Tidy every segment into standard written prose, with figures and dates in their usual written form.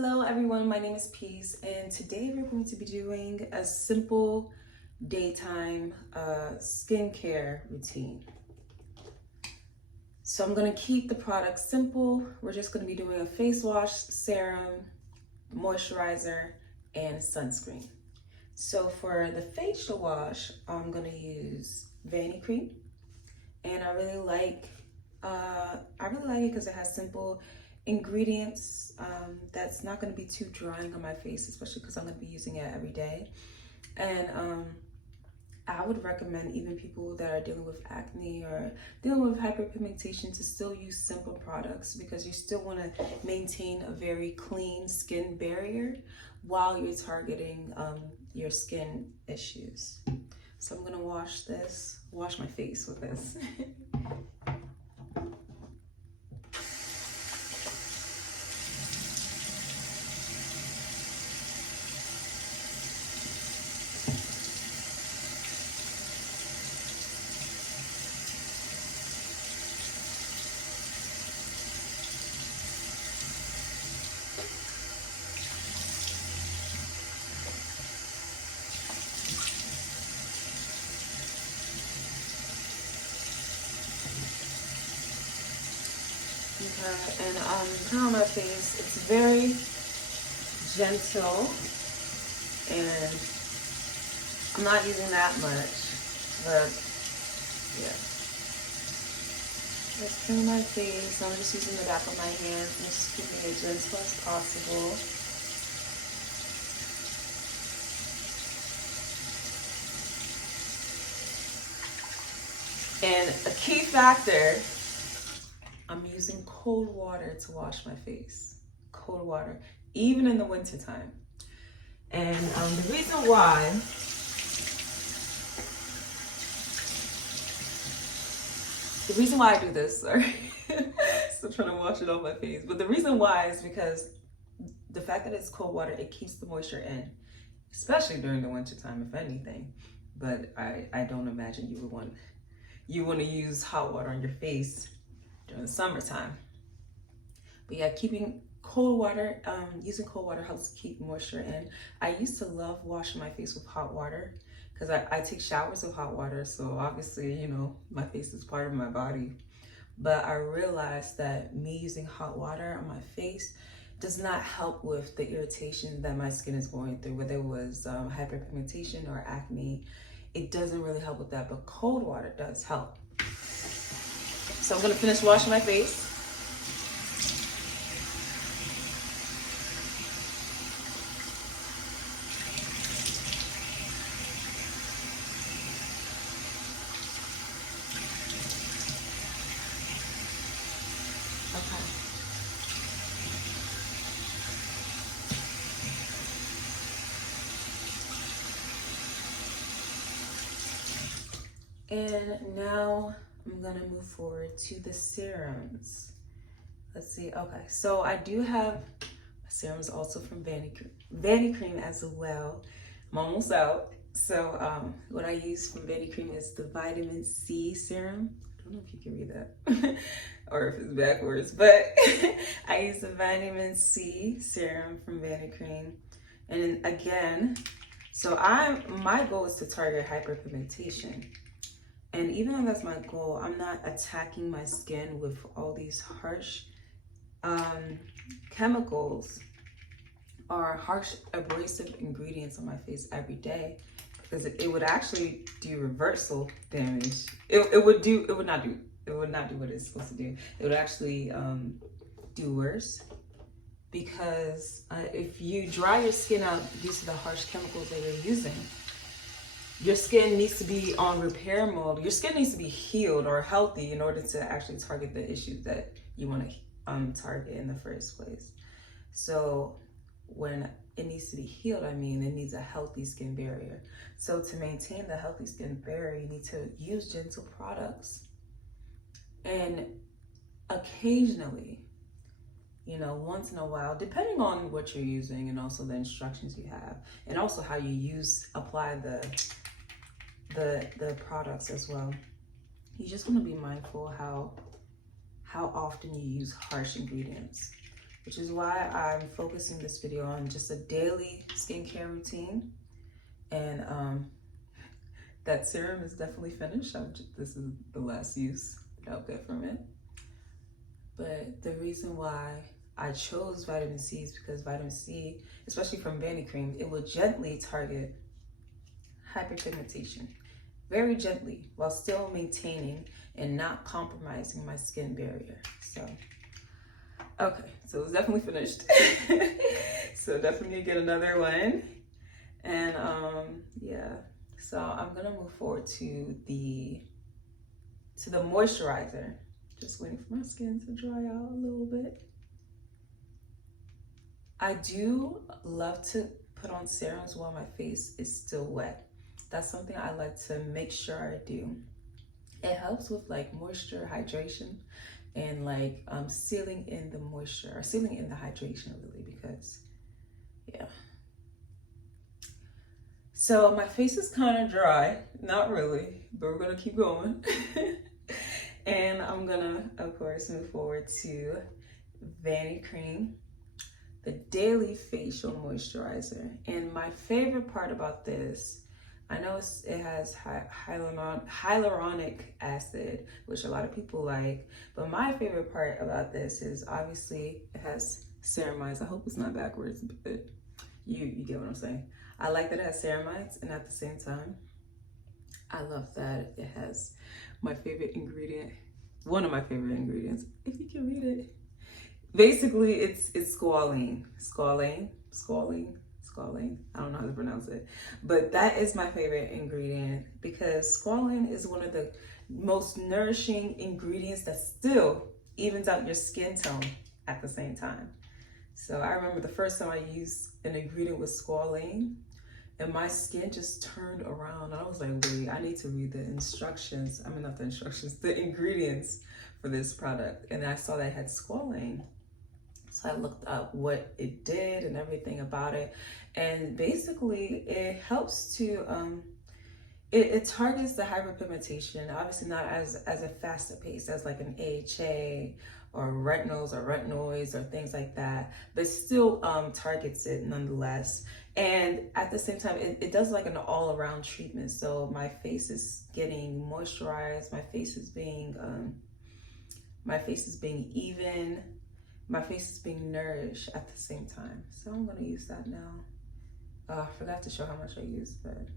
Hello everyone, my name is Peace and today we're going to be doing a simple daytime skincare routine. So I'm going to keep the product simple. We're just going to be doing a face wash, serum, moisturizer, and sunscreen. So for the facial wash, I'm going to use Vanicream, and I really like it because it has simple ingredients that's not going to be too drying on my face, especially because I'm going to be using it every day. And I would recommend even people that are dealing with acne or dealing with hyperpigmentation to still use simple products, because you still want to maintain a very clean skin barrier while you're targeting your skin issues. So I'm going to wash my face with this. Okay, and here on my face, it's very gentle, and I'm not using that much, but yeah. Just clean my face. I'm just using the back of my hands and just keeping it gentle as possible. And a key factor, I'm using cold water to wash my face. Cold water, even in the wintertime. And the reason why I do this, sorry, still trying to wash it off my face, but the reason why is because the fact that it's cold water, it keeps the moisture in, especially during the wintertime, if anything. But I don't imagine you want to use hot water on your face during the summertime. But yeah, using cold water helps keep moisture in. I used to love washing my face with hot water because I take showers with hot water, so obviously, my face is part of my body. But I realized that me using hot water on my face does not help with the irritation that my skin is going through, whether it was hyperpigmentation or acne. It doesn't really help with that, but cold water does help. So I'm gonna finish washing my face. And now I'm gonna move forward to the serums. Let's see, okay, so I do have serums also from Vanicream as well. I'm almost out. So what I use from Vanicream is the vitamin C serum. I don't know if you can read that or if it's backwards, but I use the vitamin C serum from Vanicream. And then again, so my goal is to target hyperpigmentation. And even though that's my goal, I'm not attacking my skin with all these harsh chemicals or harsh abrasive ingredients on my face every day, because it would actually do reversal damage. It would not do what it's supposed to do. It would actually do worse, because if you dry your skin out due to the harsh chemicals that you're using, your skin needs to be on repair mode. Your skin needs to be healed or healthy in order to actually target the issues that you want to target in the first place. So when it needs to be healed, it needs a healthy skin barrier. So to maintain the healthy skin barrier, you need to use gentle products. And occasionally, once in a while, depending on what you're using and also the instructions you have, and also how you apply the products as well. You just want to be mindful how often you use harsh ingredients, which is why I'm focusing this video on just a daily skincare routine. And that serum is definitely finished. This is the last use that I'll get from it. But the reason why I chose vitamin C is because vitamin C, especially from Vanicream, it will gently target hyperpigmentation, very gently, while still maintaining and not compromising my skin barrier. So, okay, so it's definitely finished. So definitely get another one. And yeah, so I'm gonna move forward to the moisturizer. Just waiting for my skin to dry out a little bit. I do love to put on serums while my face is still wet. That's something I like to make sure I do. It helps with like moisture, hydration, and like sealing in the moisture, or sealing in the hydration really, because yeah. So my face is kind of dry, not really, but we're gonna keep going. And I'm gonna, of course, move forward to Vanicream, the Daily Facial Moisturizer. And my favorite part about this, I know it has hyaluronic acid, which a lot of people like, but my favorite part about this is obviously it has ceramides. I hope it's not backwards, but you get what I'm saying. I like that it has ceramides, and at the same time, I love that it has my favorite ingredient, one of my favorite ingredients, if you can read it. Basically, it's squalane. Squalane. I don't know how to pronounce it, but that is my favorite ingredient because squalane is one of the most nourishing ingredients that still evens out your skin tone at the same time. So I remember the first time I used an ingredient with squalane, and my skin just turned around. I was like, wait, I need to read the instructions. I mean, not the instructions, the ingredients for this product. And I saw that it had squalane. So I looked up what it did and everything about it. And basically it helps to, it targets the hyperpigmentation, obviously not as a faster pace as like an AHA or retinoids or things like that, but still targets it nonetheless. And at the same time, it does like an all-around treatment. So my face is getting moisturized, my face is being even, my face is being nourished at the same time. So I'm gonna use that now. I forgot to show how much I used, but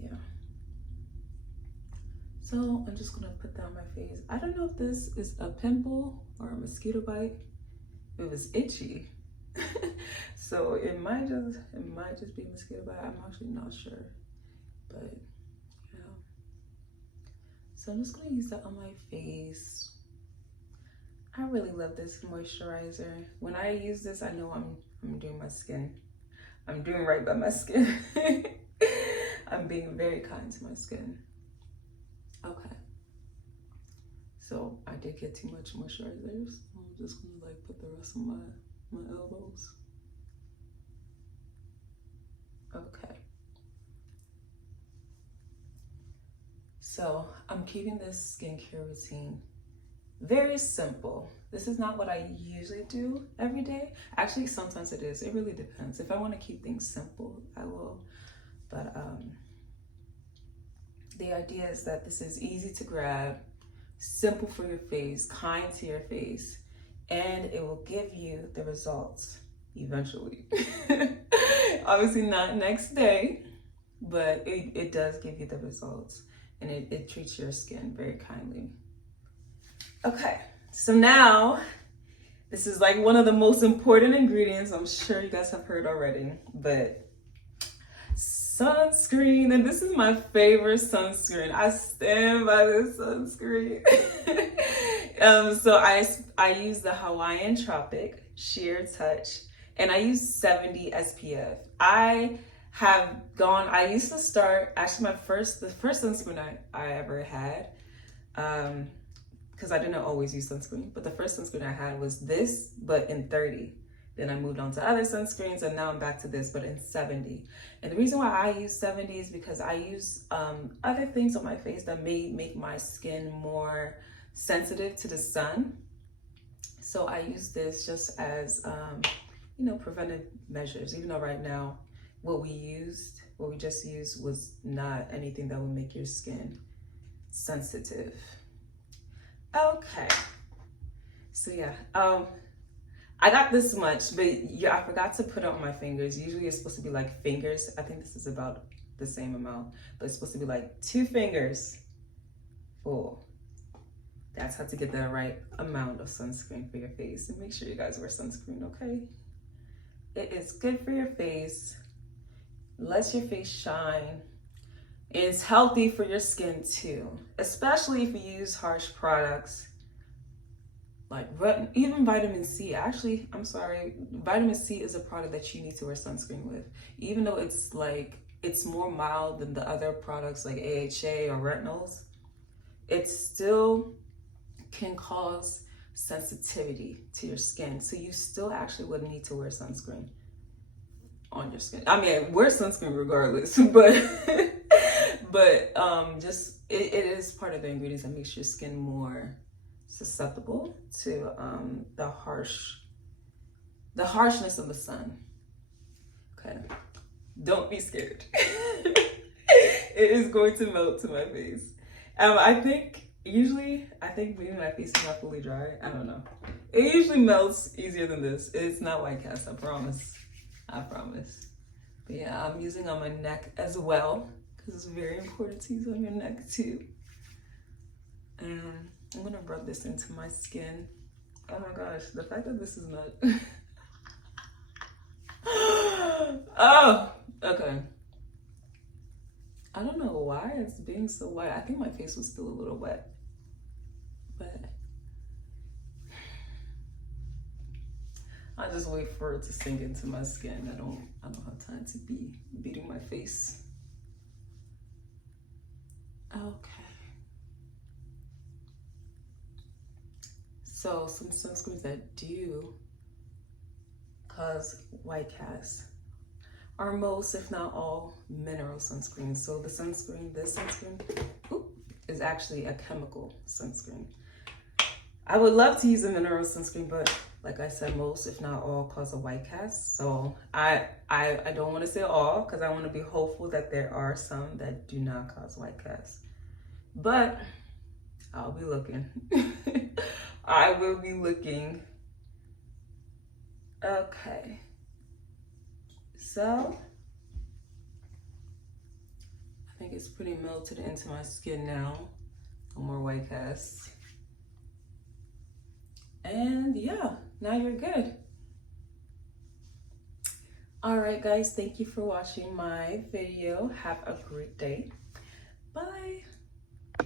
yeah. So I'm just gonna put that on my face. I don't know if this is a pimple or a mosquito bite. It was itchy. So it might just be a mosquito bite. I'm actually not sure, but yeah. So I'm just gonna use that on my face. I really love this moisturizer. When I use this, I know I'm doing my skin. I'm doing right by my skin. I'm being very kind to my skin. Okay. So I did get too much moisturizer, so I'm just gonna like put the rest on my elbows. Okay. So I'm keeping this skincare routine very simple. This is not what I usually do every day. Actually, sometimes it is. It really depends. If I want to keep things simple, I will. But the idea is that this is easy to grab, simple for your face, kind to your face, and it will give you the results eventually. Obviously not next day, but it does give you the results, and it treats your skin very kindly. Okay, so now this is like one of the most important ingredients. I'm sure you guys have heard already, but sunscreen. And this is my favorite sunscreen. I stand by this sunscreen. So I use the Hawaiian Tropic Sheer Touch, and I use 70 SPF. I used to start, actually the first sunscreen I ever had, because I didn't always use sunscreen, but the first sunscreen I had was this, but in 30. Then I moved on to other sunscreens, and now I'm back to this, but in 70. And the reason why I use 70 is because I use other things on my face that may make my skin more sensitive to the sun. So I use this just as, preventive measures, even though right now what we just used was not anything that would make your skin sensitive. Okay. So yeah, I got this much, but yeah, I forgot to put it on my fingers. Usually it's supposed to be like fingers. I think this is about the same amount, but it's supposed to be like 2 fingers full. That's how to get the right amount of sunscreen for your face. And make sure you guys wear sunscreen, okay? It is good for your face, lets your face shine. It's healthy for your skin too, especially if you use harsh products like even vitamin C. Actually, I'm sorry, vitamin C is a product that you need to wear sunscreen with. Even though it's more mild than the other products like AHA or retinols, it still can cause sensitivity to your skin. So you still actually would need to wear sunscreen on your skin. I mean, wear sunscreen regardless, but just it is part of the ingredients that makes your skin more susceptible to the harshness of the sun. Okay, don't be scared. It is going to melt to my face. I think maybe my face is not fully dry. I don't know. It usually melts easier than this. It's not white cast, I promise. But yeah, I'm using on my neck as well because it's very important to use on your neck too. And I'm gonna rub this into my skin. Oh my gosh, the fact that this is not. Oh, okay. I don't know why it's being so white. I think my face was still a little wet, but I just wait for it to sink into my skin. I don't have time to be beating my face. Okay. So some sunscreens that do cause white cast are most, if not all, mineral sunscreens. So this sunscreen is actually a chemical sunscreen. I would love to use a mineral sunscreen, but like I said, most, if not all, cause a white cast. So I don't want to say all because I want to be hopeful that there are some that do not cause white cast. But I'll be looking. I will be looking. Okay. So I think it's pretty melted into my skin now. No more white casts. And yeah, now you're good. All right, guys, thank you for watching my video. Have a great day. Bye.